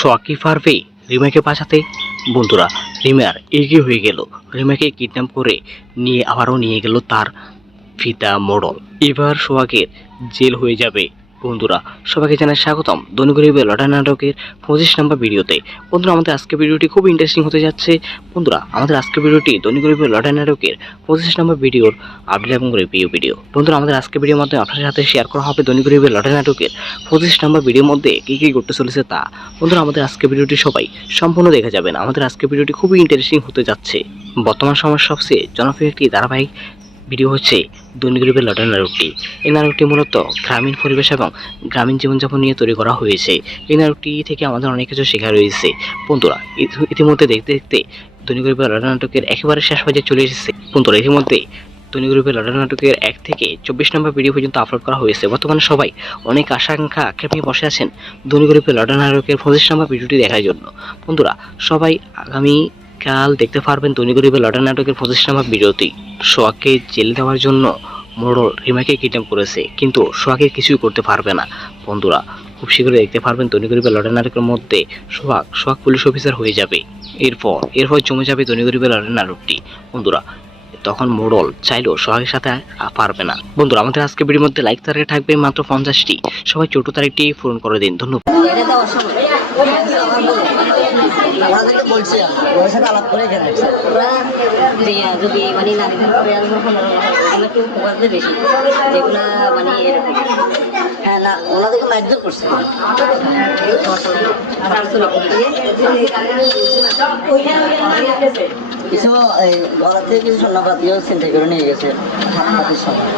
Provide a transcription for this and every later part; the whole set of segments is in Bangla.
সোহাগ কি পারবে রিমাকে বাঁচাতে? বন্ধুরা, রিমার এগিয়ে হয়ে গেল, রিমাকে কিডন্যাপ করে নিয়ে আবারও নিয়ে গেল তার পিতা মোড়ল। এবার সোহাগের জেল হয়ে যাবে। বন্ধুরা, সবাইকে জানাই স্বাগতম ধনী গরিবের লড়াই নাটকের 25 নম্বর ভিডিওতে। বন্ধুরা, আমাদের আজকের ভিডিওটি খুব ইন্টারেস্টিং হতে যাচ্ছে। বন্ধুরা, আমাদের আজকের ভিডিওটি ধনী গরিবের লড়াই নাটকের 25 নম্বর ভিডিওর আপডেট এবং রিভিউ ভিডিও। বন্ধুরা, আমাদের আজকের ভিডিওর মাধ্যমে আপনাদের সাথে শেয়ার করা হবে ধনী গরিবের লড়াই নাটকের 25 নম্বর ভিডিওর মধ্যে কী কী ঘটতে চলেছে তা। বন্ধুরা, আমাদের আজকের ভিডিওটি সবাই সম্পূর্ণ দেখা যাবেন। আমাদের আজকের ভিডিওটি খুবই ইন্টারেস্টিং হতে যাচ্ছে। বর্তমান সময়ের সবচেয়ে জনপ্রিয় একটি ধারাবাহিক ভিডিও হচ্ছে ধনী গরিবের লড়াই নাটকটি। এই নাটকটি মূলত গ্রামীণ পরিবেশ এবং গ্রামীণ জীবনযাপন নিয়ে তৈরি করা হয়েছে। এই নাটকটি থেকে আমাদের অনেক কিছু শেখা রয়েছে। বন্ধুরা, ইতিমধ্যে দেখতে দেখতে ধনী গরিবের লড়াই নাটকের একেবারে শেষ পর্যায়ে চলে এসেছে। বন্ধুরা, ইতিমধ্যে ধনী গরিবের লড়াই নাটকের 1 থেকে 24 নম্বর ভিডিও পর্যন্ত আপলোড করা হয়েছে। বর্তমানে সবাই অনেক আশা নিয়ে বসে আছেন ধনী গরিবের লড়াই নাটকের 25 নম্বর ভিডিওটি দেখার জন্য। বন্ধুরা, সবাই কাল দেখতে পারবেন ধনী গরিবের লড়াই নাটকের 25 নম্বর ভিডিওটি। সোহাগকে জেলে দেওয়ার জন্য মোড়ল রিমাকে কিডন্যাপ করেছে, কিন্তু সোহাগকে কিছুই করতে পারবে না। বন্ধুরা, খুব শীঘ্রই দেখতে পারবেন ধনী গরিবের লড়াই নাটকের মধ্যে সোহাগ পুলিশ অফিসার হয়ে যাবে। এরপর জমে যাবে ধনী গরিবের লড়াই নাটকটি। বন্ধুরা, তখন মোড়ল চাইলেও সোহাগের সাথে পারবে না। বন্ধুরা, আমাদের আজকে ভিডিওর মধ্যে লাইক টার্গেট থাকবে মাত্র 50টি। সবাই ছোট তারিখটি পূরণ করে দিন। ধন্যবাদ। বলছি ওর সাথে আলাপ করে গেলে যদি মানে একটু উপকার বেশি যেগুলা মানে হ্যাঁ না ওনাদেরকে মারধর করছে কিছু গলা থেকে কিছু স্বর্ণপাতিও চিন্তা করে নিয়ে গেছে হাতপাতির সময়।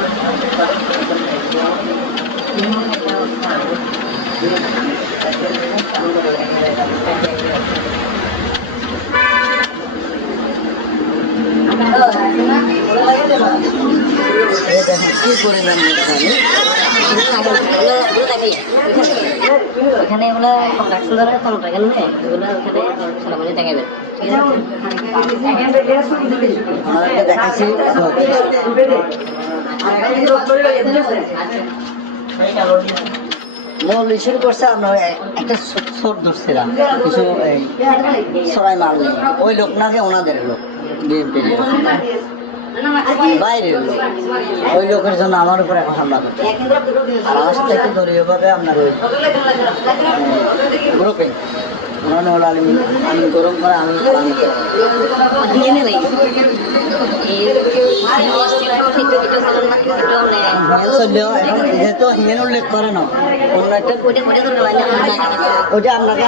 কি পরিমাণ এখানে এগুলো কন্ট্রাকশন দ্বারা কন্ট্রাক্ট নেই, এগুলো ওখানে সোনামণি দেখাবেন। দেখাচ্ছি মূল শুরু করছে আমরা একটা ছোট ধরছিলাম কিছু সরাই মারলে ওই লোক নাকি ওনাদের লোক বিএনপির বাইরের লোক, ওই লোকের জন্য আমার উপরে এখন হামলা করছে। আর আমার সাথে একটু দলীয়ভাবে আপনার ওই গ্রুপে ওনারা হলো আমি গরম করে আমি যেহেতু হিমেন উল্লেখ করে না অন্য একটা ওইটা আপনাকে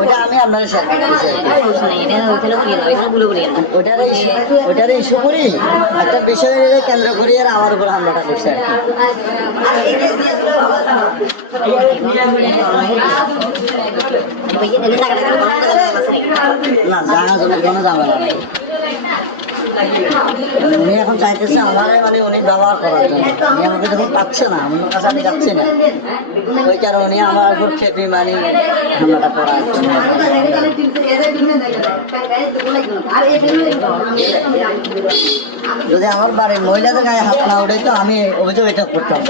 ওইটা আমি আপনার ওইটার ইস্যু করি একটা বিষয় কেন্দ্র করি আর আমার উপর হামলাটা করছে না জানা জন্য কোনো ঝামেলা নেই। উনি এখন চাইতেছে আমার মানে উনি ব্যবহার করার জন্য, উনি আমাকে যখন পাচ্ছে না অন্য কাছে আমি যাচ্ছি না, ওই কারণে উনি আমার উপর খেপি মানে হামলাটা করা। যদি আমার বাড়ির মহিলাদের গায়ে হাত না উঠে তো আমি অভিযোগ এটা করতাম।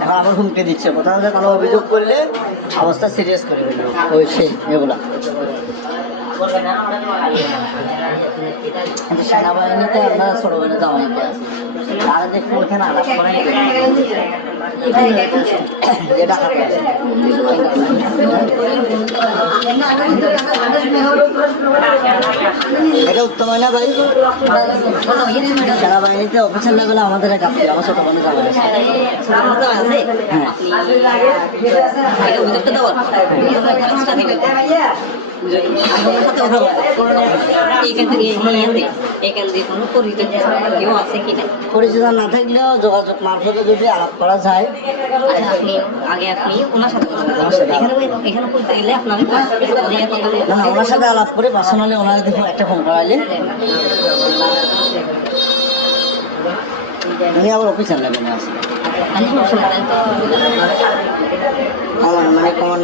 এখন আবার হুমকি দিচ্ছে, কোথাও কোনো অভিযোগ করলে অবস্থা সিরিয়াস করে দেবে ওই সেই এগুলা। সেনাবাহিনীতে আপনারা ছোট বেলা জামাইতে আছে তারা দেখুন ওখানে আলাপ করেন এটা উত্তম হয় না ভাই? সেনাবাহিনীতে অফিসার লেভেলে আমাদের এক আপনি আমার ছোট বোনের জামাই আছে। পরিচিত না থাকলেও যোগাযোগ মারফতে যদি আলাপ করা যায় ওনার সাথে আলাপ করে পার্সোনালি ওনার একটা ফোন করাইলেন উনি আবার অফিসার লেভেলে আছে।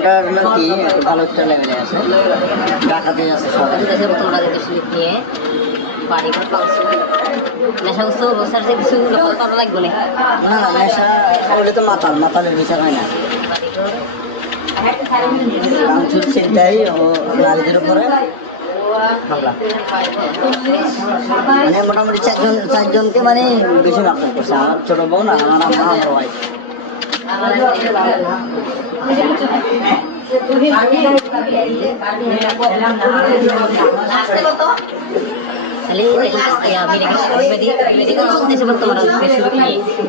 ওটার নাকি একটু ভালো একটা লেভেলে আছে, ঢাকাতে আছে সব। দেশের প্রথম রাজনীতি সুযোগ নিয়ে বাড়ি ঘর পাঁচশো নেশাগ্রস্ত অবস্থার যে কিছু করা লাগবে না। না না, নেশা হলে তো মাতালের বিচার হয় না। ভাঙচুর চিন্তাই ও নারীদের উপরে হামলা, মানে মোটামুটি চারজনকে মানে বেশি মারধর করছে। আমার ছোট বোন আর আমার আম্মা আমার ভাই।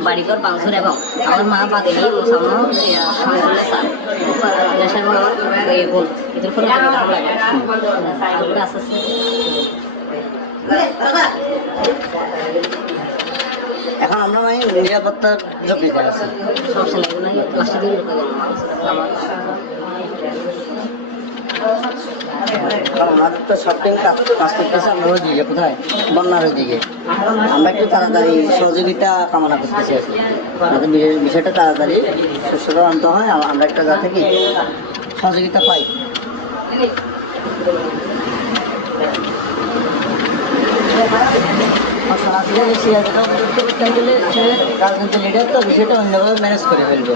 বাড়িঘর পাংশর এবং আমার মা বাদেনি নেশার বোন এদের ফলে লাগে আস্তে আস্তে এখন আমরা মানে নিরাপত্তার ঝুঁকিতে আছি। সমস্যা নেই না, লাস্টের দিন আমাদের তো সব টাইম কাজ করতেছে আমরা ওইদিকে, কোথায় বন্যার ওইদিকে। আমরা একটু তাড়াতাড়ি সহযোগিতা কামনা করতেছি আর কি, আমাদের বিষয়টা তাড়াতাড়ি সুস্থ আনতে হয়, আমরা একটা যাতে কি সহযোগিতা পাই। রাজনৈতিক লিডার তো বিষয়টা অন্যভাবে ম্যানেজ করে ফেলবে।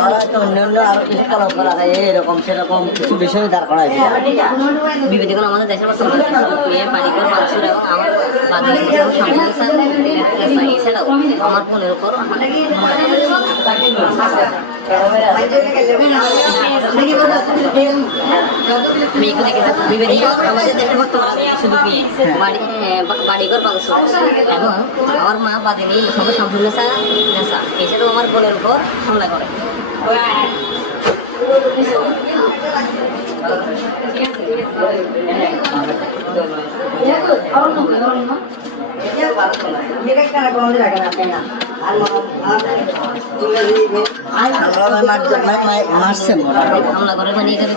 আমরা তো অন্যান্য আরো কিছু করা করা যায়, এরকম সেরকম কিছু বিষয় দাঁড় করা যায়। বিবেচনা আমাদের দেশের বাড়িঘর মানুষের এবং আমার এছাড়াও আমার বোনের উপর আমাদের দেশের বর্তমানে সুযোগ নিয়ে বাড়িঘর মানুষ এবং আমার মা বাদিনী সঙ্গে সম্পূর্ণ নেশা এছাড়াও আমার বোনের উপর হামলা করে। মারছে হামলা করে মানে এখানে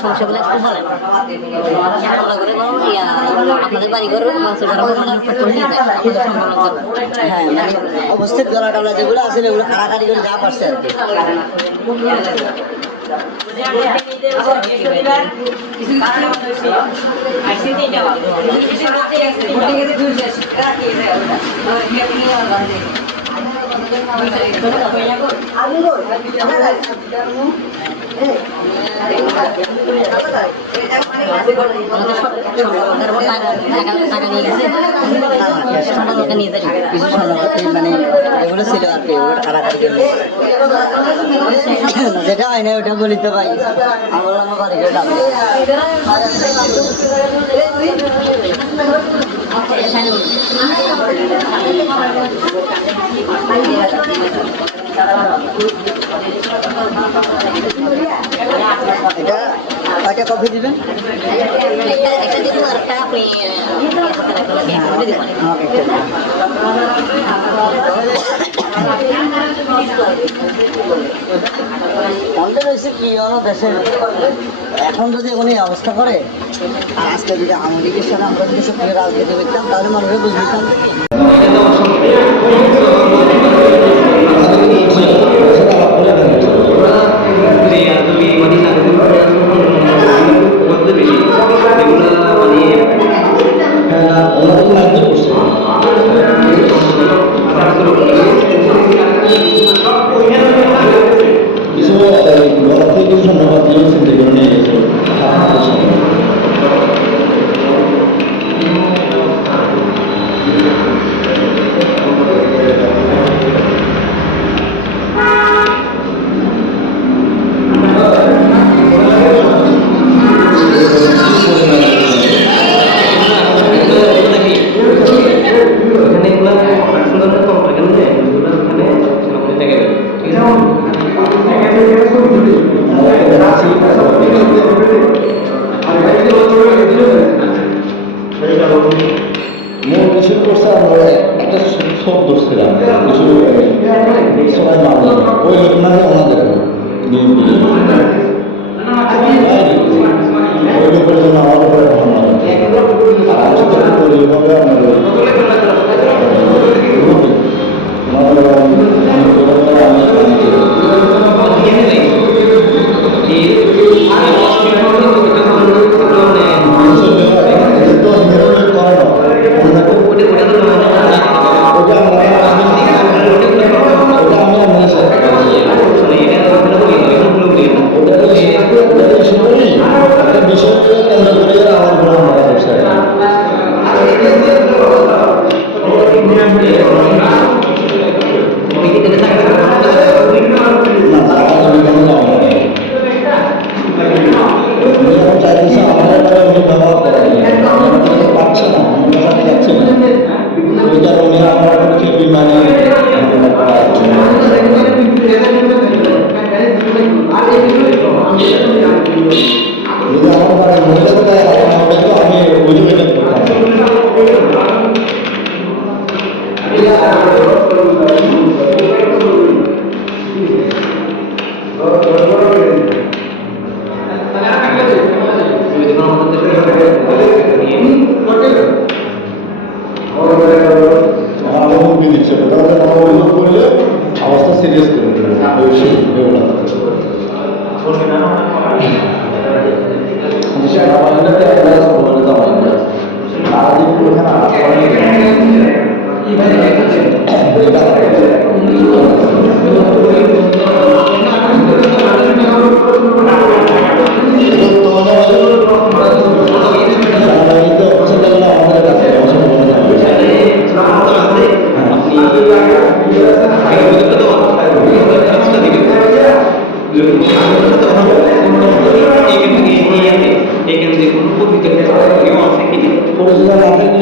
সমস্যাগুলো একটু বলেন। হামলা করে আপনাদের বাড়ি ঘর হ্যাঁ, মানে অবস্থিত গলা টলা যেগুলো আছে ওগুলো কারাকারি করে যা পারছে আর কি। কিছু স্বর্ণপতি মানে এগুলো ছিল আর কি, ওগুলো কারাকারি করে যেটা হয় না ওটা বলিতে পারি। আমার আমার বাড়ি করে ডাকবে এটা কয়টা কফি দিবেন? এখন যদি এখন এই অবস্থা করে, আর আজকে যদি আওয়ামী লীগের সাথে আমরা যদি সক্রিয় রাজনীতি করতাম তাহলে মানুষের বুঝতাম। ওই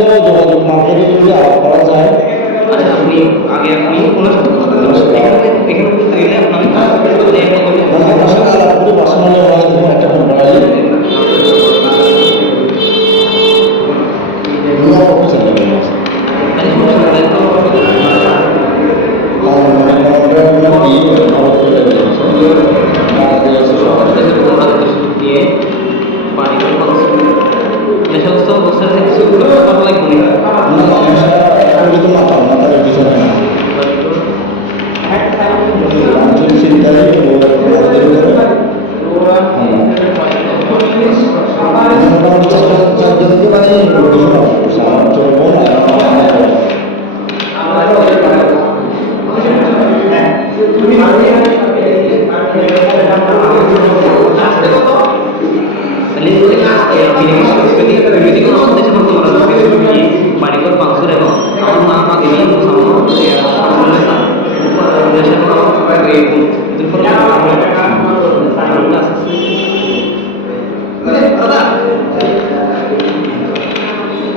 মধ্যে যোগাযোগ মাধ্যমে যদি আলাপ করা যায় আচ্ছা আপনি ওনার সাথে কথা বলছেন এখানে বলতে গেলে আপনার আমার সাথে আলাপ করে পার্সোনালি ওরা একটা ফোন করাই অফিসার লেভেল আছে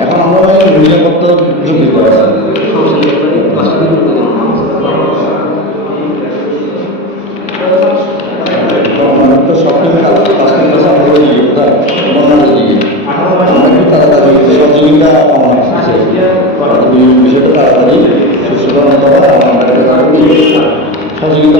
এখন আমরা নিরাপত্তা ঝুঁকি করা তো শপিং কাস্টম কাছে আমাদের বন্যার দিকে আমরা একটু তাড়াতাড়ি সহযোগিতা পাওয়া বিষয়টা তাড়াতাড়ি সুস্থ সহযোগিতা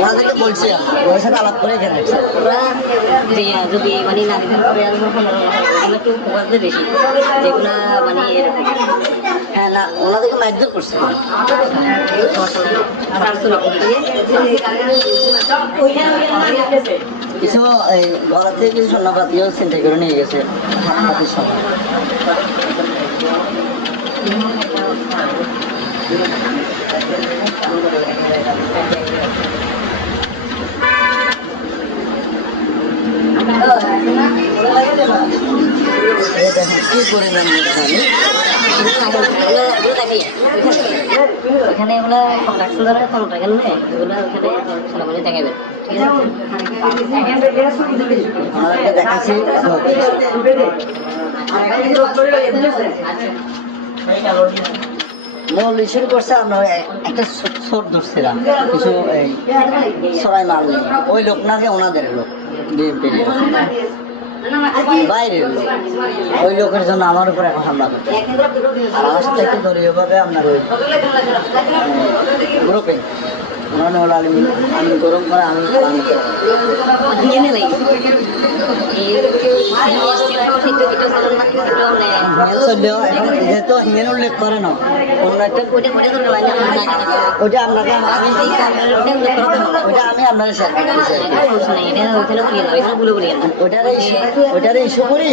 ওনাদেরকে বলছি ওদের সাথে আলাপ করে এখানে যদি মানে নারীদের পরে আর এগুলো একটু উপকারটা বেশি যেগুলা মানে এরকম হ্যাঁ না ওনাদেরকে মারধর করছে কিছু এই গলা থেকে কিছু স্বর্ণপাতিও চিন্তাই করে নিয়ে গেছে হাতের সময় কি করে এখানে এগুলো কন্ট্রাক্ট ধরে কন্ট্রাক্ট নেই এগুলো ওখানে সেনাবাহিনী দেখাবেন ঠিক আছে আমাদেরকে দেখাচ্ছি মূল ইস্যু করছে আমরা একটা ছোট ধরছিলাম কিছু এই সরাই মারলে ওই লোক নাকি ওনাদের লোক বিএনপির লোক বাইরের লোক ওই লোকের জন্য আমার উপর এখন হামলা করছে আর আমার সাথে একটু দলীয়ভাবে আপনার ওই গ্রুপে ওনারা হলো আমি গরম করে আমি হিঙ্গেনে নাই চললেও এখন যেহেতু হিমেন উল্লেখ করে না অন্য একটা ওইটা আপনাকে ওইটা আমি আপনার শেয়ার ওইটার ইস্যু করি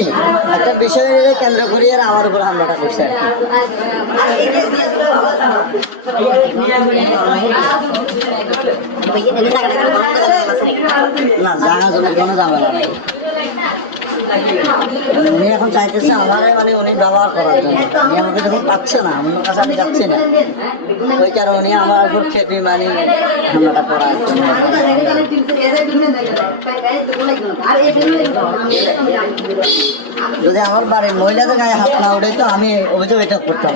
একটা বিষয় কেন্দ্র করি আর আমার উপর হামলাটা করছে না জানা জমির কোনো ঝামেলা নেই উনি এখন চাইতেছে আমার মানে উনি ব্যবহার করার জন্য উনি আমাকে যখন পাচ্ছে না অন্য কাছে আমি যাচ্ছি না ওই কারণে উনি আমার উপর খেপি মানে হামলাটা করার জন্য যদি আমার বাড়ির মহিলাদের গায়ে হাত না উঠে তো আমি অভিযোগ এটা করতাম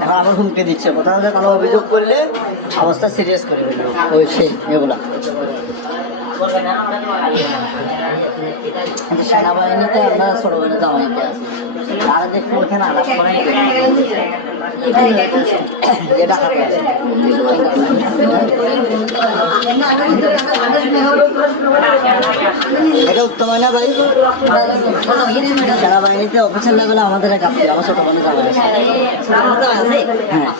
এখন আবার হুমকি দিচ্ছে কোথাও যে কোনো অভিযোগ করলে অবস্থা সিরিয়াস করে ফেলবে ওই সেই এগুলা সেনাবাহিনীতে আপনারা ছোট বেলা জামাইতে আছে তারা দেখুন ওখানে আলাপ করাই এটা হাতে আছে এটা উত্তম হয় না ভাই সেনাবাহিনীতে অফিসার লেভেলে আমাদের এক আপনি আমার ছোট বোনের জামাই আছে হ্যাঁ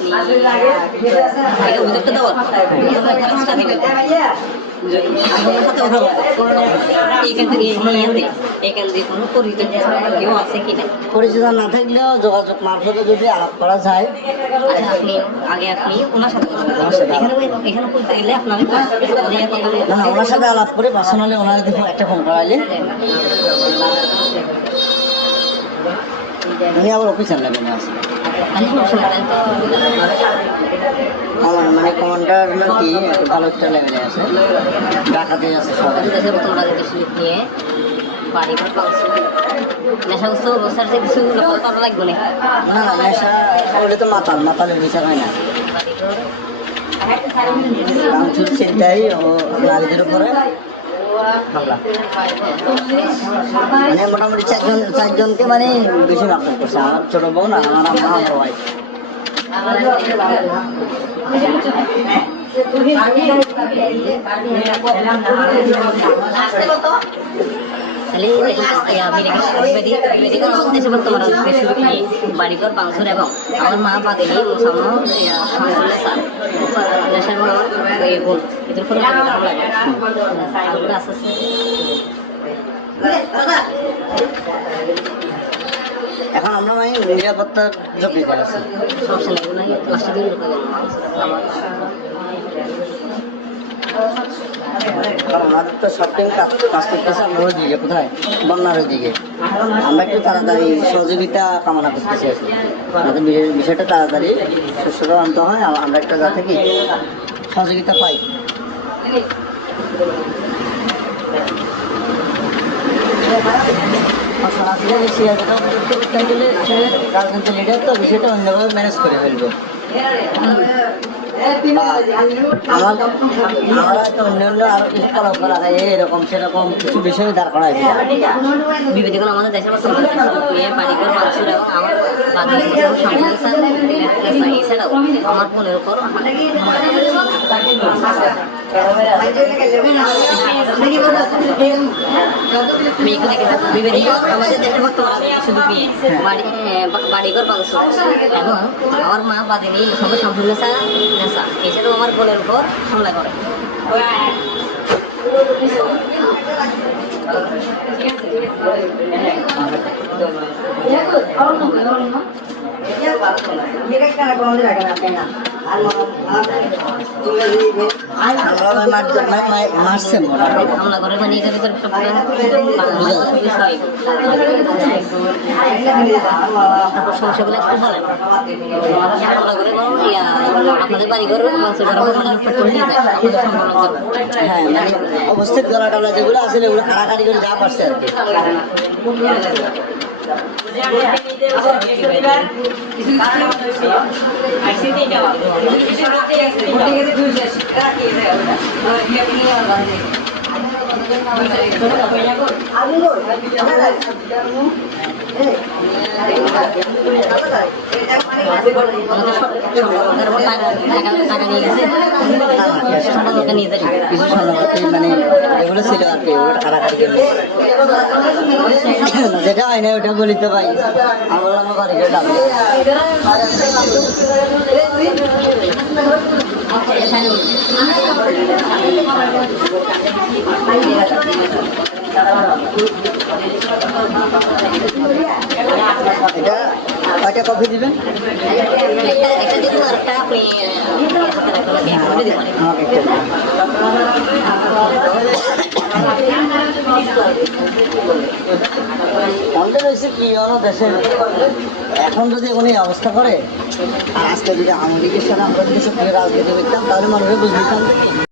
পরিচিত না থাকলেও যোগাযোগ মারফতে যদি আলাপ করা যায় ওনার সাথে আলাপ করে পার্সোনালি ওনার একটা ফোন করাইলে উনি আবার অফিসার লেভেলে আছে মানে কমান্ডার নাকি ভালো একটা লেভেলে আছে ঢাকাতে আছে সবাই নিয়ে বাড়ি করে নেশা বসার যে কিছু লাগবে না না না নেশা বলে তো মাতালের বিচার হয় না ভাঙচুর চিন্তাই ও নারীদের উপরে হামলা মানে মোটামুটি চারজনকে মানে বেশি মারধর করছে আমার ছোট বোন আর আমার আম্মা আমার ভাই বাড়িঘর পাংশুর এবং আমার মা বাদেনি নেশার বোন এদের কোনো লাগে আস্তে আস্তে এখন আমরা মানে নিরাপত্তার ঝুঁকিতে আছি সমস্যা নেই না লাস্টের দিন আমাদের তো সব টাইম কাজ করতেছে আমরা ওইদিকে কোথায় বন্যার ওইদিকে আমরা একটু তাড়াতাড়ি সহযোগিতা কামনা করতেছি আর কি আমাদের বিষয়টা তাড়াতাড়ি সুস্থ আনতে হয় আমরা একটা যাতে কি সহযোগিতা পাই রাজনৈতিক লিডার তো বিষয়টা অন্যভাবে ম্যানেজ করে ফেলবো আমরা তো অন্যান্য আরো কিছু ফলো করা যায় এরকম সেরকম কিছু বিষয়ে দাঁড় করা যায় বিবেচনা আমাদের দেশের বাড়িঘর মানুষের এবং আমার এছাড়াও আমার বোনের উপর আমাদের দেশের বর্তমানে শুধু বিয়ে বাড়িঘর মানুষ এবং আমার মা বাদিনী সঙ্গে সম্পূর্ণ নেশা এছাড়াও আমার বোনের উপর হামলা করে মারছে হামলা করে মানে এটার ভিতরে সব বিষয় সমস্যাগুলো একটু বলেন হামলা করে বলুন আপনাদের বাড়ি ঘর মাংস করা করে নিয়ে যায় আপনাদের সম্পূর্ণ করবো হ্যাঁ মানে অবস্থিত গলা টলা যেগুলো আছে ওগুলো কাড়াকাড়ি করে যা পারছে আর কি টাকা নিয়ে গেছে সম্পূর্ণ নিয়ে যায় কিছু সম্ভবত মানে এগুলো ছিল আর কি ওগুলো কাড়াকাড়ি করে যেটা হয় না ওটা বলিতে পাই আমরা আমার বাড়ি করে ডাকবো এটা কয়টা কফি দিবেন একটা দিন আর একটা আপনি হাতে রাখবেন দিতে পারেন আমাকে একটা অন্যের হয়েছে কি হলো দেশের এখন যদি এখন এই অবস্থা করে আর আজকে যদি আওয়ামী লীগের সাথে আমরা যদি সক্রিয় রাজনীতি করতাম তাহলে মানুষের বুঝতে